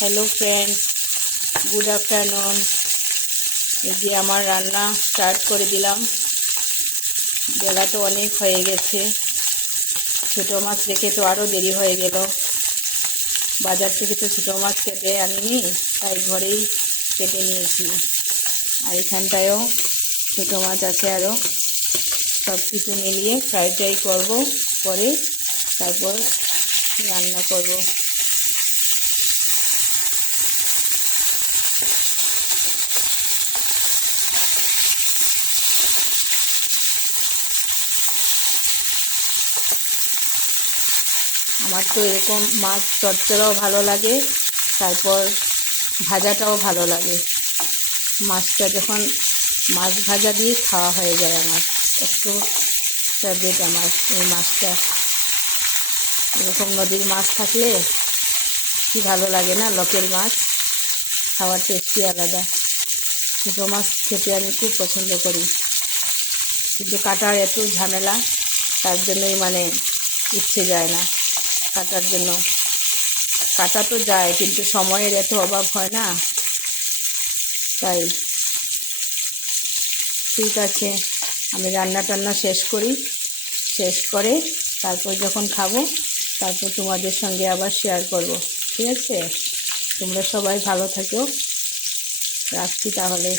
Hello friends, good afternoon. এই যে আমার রান্না স্টার্ট করে দিলাম। বেলা তো অনেক হয়ে গেছে, ছোটো মাছ রেখে তো আরও দেরি হয়ে গেল। বাজার থেকে তো ছোটো মাছ কেটে আনিনি, তাই ঘরেই কেটে নিয়েছি। আর এখানটায়ও ছোটো মাছ আছে আরও। সব কিছু মিলিয়ে ফ্রাই করব, করে তারপর রান্না করব। আমার তো এরকম মাছ চচ্চড়াও ভালো লাগে, তারপর ভাজাটাও ভালো লাগে। মাছটা যখন মাছ ভাজা দিয়ে খাওয়া হয়ে যায় আমার একটু ফেভারিট আমার এই মাছটা। এরকম নদীর মাছ থাকলে কি ভালো লাগে না, লোকেল মাছ খাওয়ার টেস্টই আলাদা। ছোটো মাছ খেতে আমি খুব পছন্দ করি, কিন্তু কাটার এত ঝামেলা, তার জন্যই ইচ্ছে যায় না কাটার জন্য। কাটা তো যায়, কিন্তু সময়ের এত অভাব হয় না, তাই। ঠিক আছে, আমি রান্না টান্না শেষ করি, শেষ করে তারপর যখন খাবো তারপর তোমাদের সঙ্গে আবার শেয়ার করব। ঠিক আছে, তোমরা সবাই ভালো থাকো, রাখছি তাহলে।